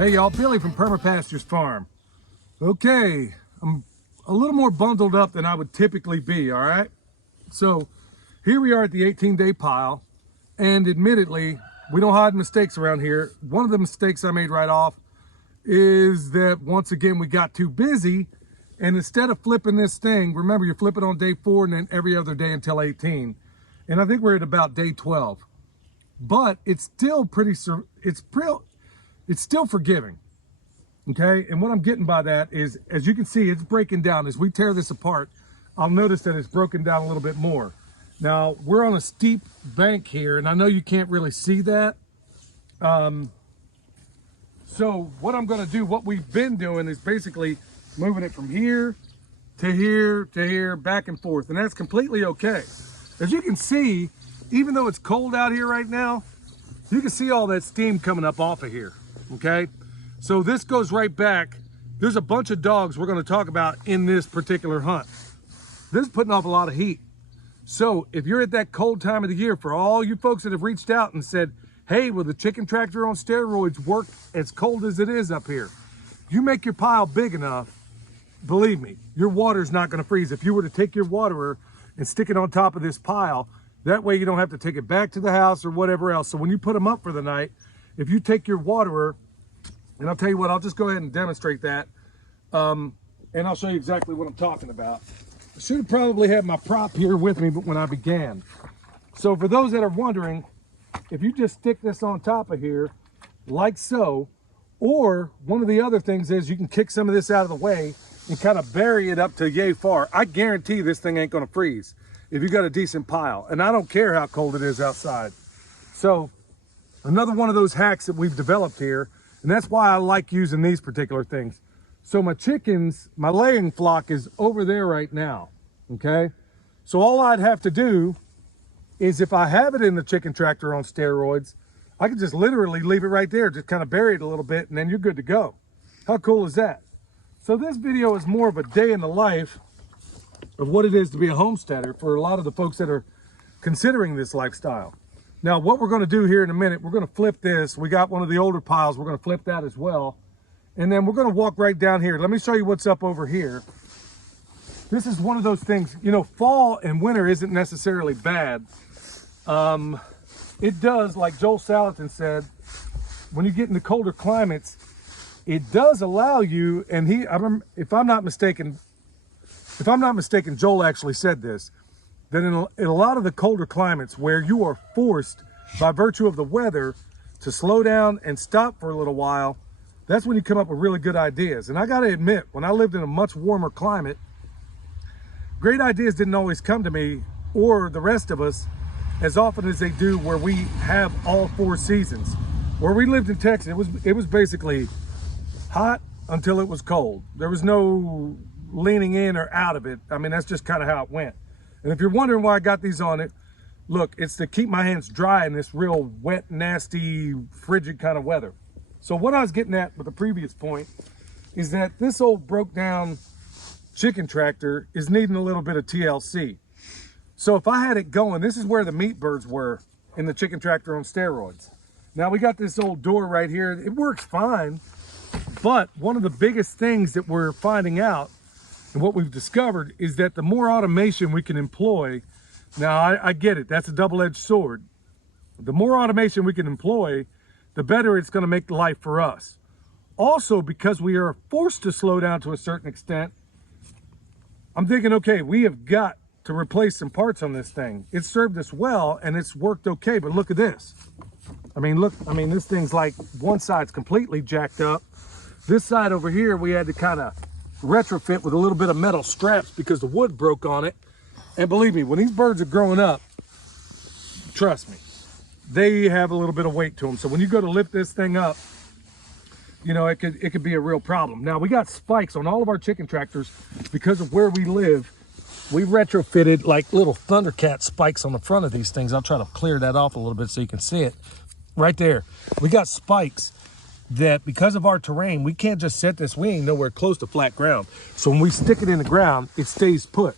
Hey y'all, Billy from Perma Pastures Farm. Okay, I'm a little more bundled up than I would typically be, all right? So here we are at the 18-day pile, and admittedly, we don't hide mistakes around here. One of the mistakes I made right off is that once again, we got too busy, and instead of flipping this thing, remember you flip it on day 4 and then every other day until 18. And I think we're at about day 12. But it's still it's still forgiving, okay? And what I'm getting by that is, as you can see, it's breaking down. As we tear this apart, I'll notice that it's broken down a little bit more. Now, we're on a steep bank here, and I know you can't really see that. So what I'm gonna do, what we've been doing is basically moving it from here to here to here, back and forth, and that's completely okay. As you can see, even though it's cold out here right now, you can see all that steam coming up off of here, okay? So this goes right back. There's a bunch of dogs we're gonna talk about in this particular hunt. This is putting off a lot of heat. So if you're at that cold time of the year, for all you folks that have reached out and said, hey, will the chicken tractor on steroids work as cold as it is up here? You make your pile big enough, believe me, your water's not gonna freeze. If you were to take your waterer and stick it on top of this pile, that way you don't have to take it back to the house or whatever else. So when you put them up for the night, if you take your waterer, and I'll tell you what, I'll just go ahead and demonstrate that. And I'll show you exactly what I'm talking about. I should have probably had my prop here with me when I began. So for those that are wondering, if you just stick this on top of here, like so, or one of the other things is you can kick some of this out of the way and kind of bury it up to yay far. I guarantee this thing ain't gonna freeze if you got a decent pile, and I don't care how cold it is outside. So another one of those hacks that we've developed here, and that's why I like using these particular things. So my chickens, my laying flock is over there right now, okay? So all I'd have to do is, if I have it in the chicken tractor on steroids, I can just literally leave it right there, just kind of bury it a little bit, and then you're good to go. How cool is that? So this video is more of a day in the life of what it is to be a homesteader for a lot of the folks that are considering this lifestyle. Now, what we're gonna do here in a minute, we're gonna flip this. We got one of the older piles, we're gonna flip that as well. And then we're gonna walk right down here. Let me show you what's up over here. This is one of those things, you know, fall and winter isn't necessarily bad. It does, like Joel Salatin said, when you get into colder climates, it does allow you, and if I'm not mistaken, Joel actually said this, that in a lot of the colder climates where you are forced by virtue of the weather to slow down and stop for a little while, that's when you come up with really good ideas. And I gotta admit, when I lived in a much warmer climate, great ideas didn't always come to me or the rest of us as often as they do where we have all 4 seasons. Where we lived in Texas, it was basically hot until it was cold. There was no leaning in or out of it. I mean, that's just kind of how it went. And if you're wondering why I got these on it, look, it's to keep my hands dry in this real wet, nasty, frigid kind of weather. So what I was getting at with the previous point is that this old broke down chicken tractor is needing a little bit of TLC. So if I had it going, this is where the meat birds were in the chicken tractor on steroids. Now we got this old door right here. It works fine, but one of the biggest things that we're finding out and what we've discovered is that the more automation we can employ, now I get it, that's a double-edged sword. The more automation we can employ, the better it's gonna make life for us. Also, because we are forced to slow down to a certain extent, I'm thinking, okay, we have got to replace some parts on this thing. It served us well and it's worked okay, but look at this. I mean, look, this thing's like, one side's completely jacked up. This side over here, we had to kind of retrofit with a little bit of metal straps because the wood broke on it. And believe me, when these birds are growing up, trust me, they have a little bit of weight to them. So when you go to lift this thing up, you know, it could be a real problem. Now we got spikes on all of our chicken tractors because of where we live. We retrofitted like little Thundercat spikes on the front of these things. I'll try to clear that off a little bit so you can see it. Right there, we got spikes that because of our terrain, we can't just set this. We ain't nowhere close to flat ground. So when we stick it in the ground, it stays put.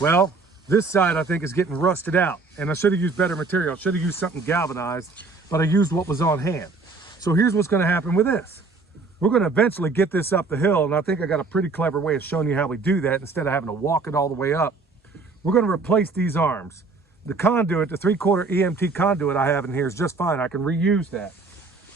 Well, this side I think is getting rusted out, and I should have used better material. I should have used something galvanized, but I used what was on hand. So here's what's gonna happen with this. We're going to eventually get this up the hill, and I think I got a pretty clever way of showing you how we do that instead of having to walk it all the way up. We're going to replace these arms. The conduit, the 3/4 EMT conduit I have in here is just fine. I can reuse that.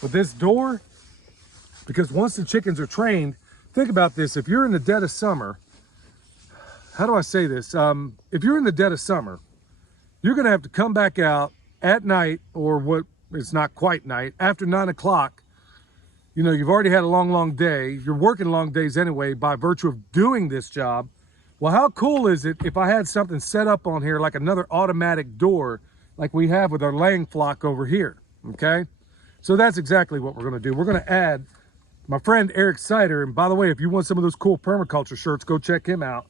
But this door, because once the chickens are trained, think about this. If you're in the dead of summer, how do I say this? If you're in the dead of summer, you're going to have to come back out at night, or what it's not quite night, after 9 o'clock. You know, you've already had a long day. You're working long days anyway by virtue of doing this job. Well, how cool is it if I had something set up on here like another automatic door like we have with our laying flock over here, okay? So that's exactly what we're gonna do. We're gonna add my friend Eric Sider, and by the way, if you want some of those cool permaculture shirts, go check him out.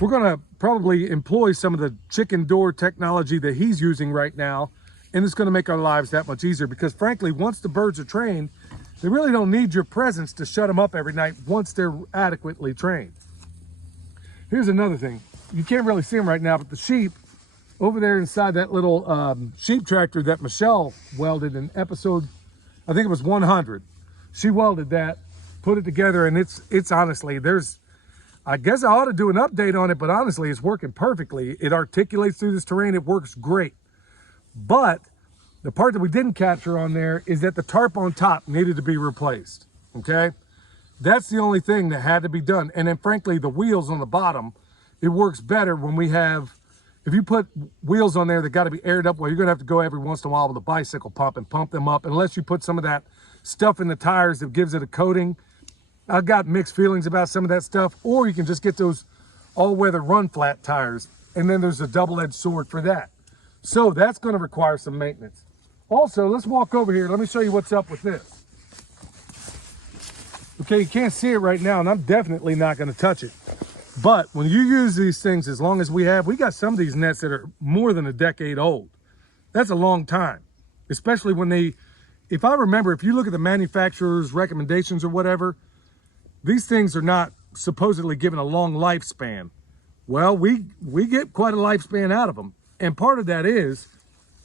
We're gonna probably employ some of the chicken door technology that he's using right now, and it's gonna make our lives that much easier because frankly, once the birds are trained, they really don't need your presence to shut them up every night once they're adequately trained. Here's another thing. You can't really see them right now, but the sheep over there inside that little sheep tractor that Michelle welded in episode, I think it was 100. She welded that, put it together, and it's honestly, I guess I ought to do an update on it, but honestly, it's working perfectly. It articulates through this terrain. It works great. But the part that we didn't capture on there is that the tarp on top needed to be replaced, okay? That's the only thing that had to be done. And then frankly, the wheels on the bottom, it works better when we have, if you put wheels on there that got to be aired up, well, you're going to have to go every once in a while with a bicycle pump and pump them up, unless you put some of that stuff in the tires that gives it a coating. I've got mixed feelings about some of that stuff, or you can just get those all-weather run flat tires, and then there's a double-edged sword for that. So that's going to require some maintenance. Also, let's walk over here. Let me show you what's up with this. Okay, you can't see it right now, and I'm definitely not going to touch it. But when you use these things, as long as we got some of these nets that are more than a decade old. That's a long time, especially when if I remember, if you look at the manufacturer's recommendations or whatever, these things are not supposedly given a long lifespan. Well, we get quite a lifespan out of them. And part of that is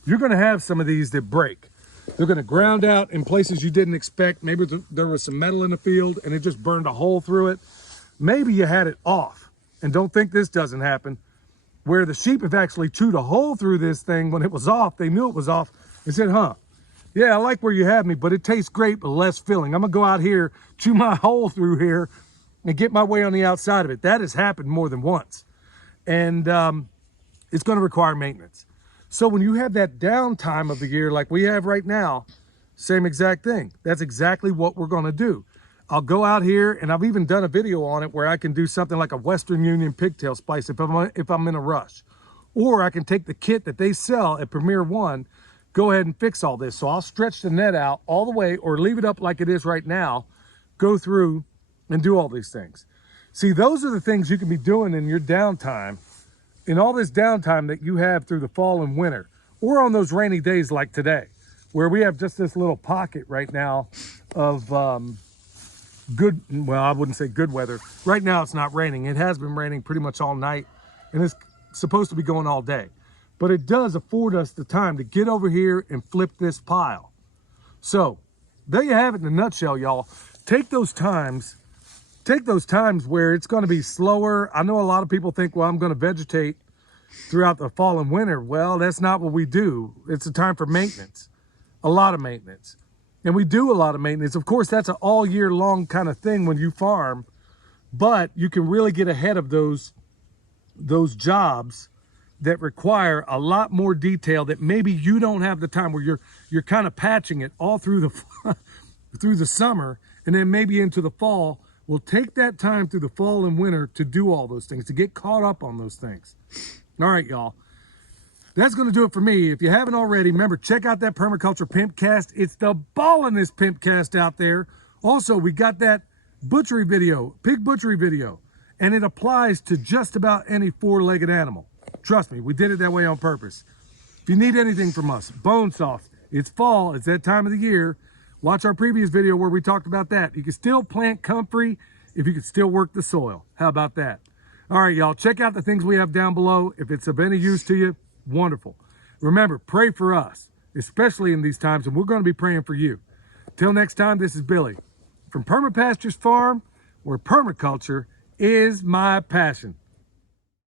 you're going to have some of these that break. They're going to ground out in places you didn't expect. Maybe there was some metal in the field and it just burned a hole through it. Maybe you had it off. And don't think this doesn't happen, where the sheep have actually chewed a hole through this thing when it was off. They knew it was off. They said, yeah, I like where you have me, but it tastes great, but less filling. I'm going to go out here, chew my hole through here, and get my way on the outside of it. That has happened more than once. And it's going to require maintenance. So when you have that downtime of the year like we have right now, same exact thing. That's exactly what we're going to do. I'll go out here, and I've even done a video on it where I can do something like a Western Union pigtail spice if I'm in a rush. Or I can take the kit that they sell at Premier One, go ahead and fix all this. So I'll stretch the net out all the way or leave it up like it is right now, go through and do all these things. See, those are the things you can be doing in your downtime, in all this downtime that you have through the fall and winter, or on those rainy days like today, where we have just this little pocket right now of good, well, I wouldn't say good weather. Right now it's not raining. It has been raining pretty much all night, and it's supposed to be going all day. But it does afford us the time to get over here and flip this pile. So there you have it in a nutshell, y'all. Take those times where it's going to be slower. I know a lot of people think, well, I'm going to vegetate throughout the fall and winter. Well, that's not what we do. It's a time for maintenance, a lot of maintenance. And we do a lot of maintenance. Of course, that's an all year long kind of thing when you farm, but you can really get ahead of those jobs that require a lot more detail that maybe you don't have the time, where you're kind of patching it all through the through the summer, and then maybe into the fall. We'll take that time through the fall and winter to do all those things, to get caught up on those things. All right, y'all. That's going to do it for me. If you haven't already, remember, check out that Permaculture Pimpcast. It's the ballinest Pimpcast out there. Also, we got that butchery video, pig butchery video, and it applies to just about any four-legged animal. Trust me, we did it that way on purpose. If you need anything from us, bone sauce, it's fall, it's that time of the year. Watch our previous video where we talked about that. You can still plant comfrey if you can still work the soil. How about that? All right, y'all, check out the things we have down below. If it's of any use to you, wonderful. Remember, pray for us, especially in these times, and we're going to be praying for you. Till next time, this is Billy from Perma Pastures Farm, where permaculture is my passion.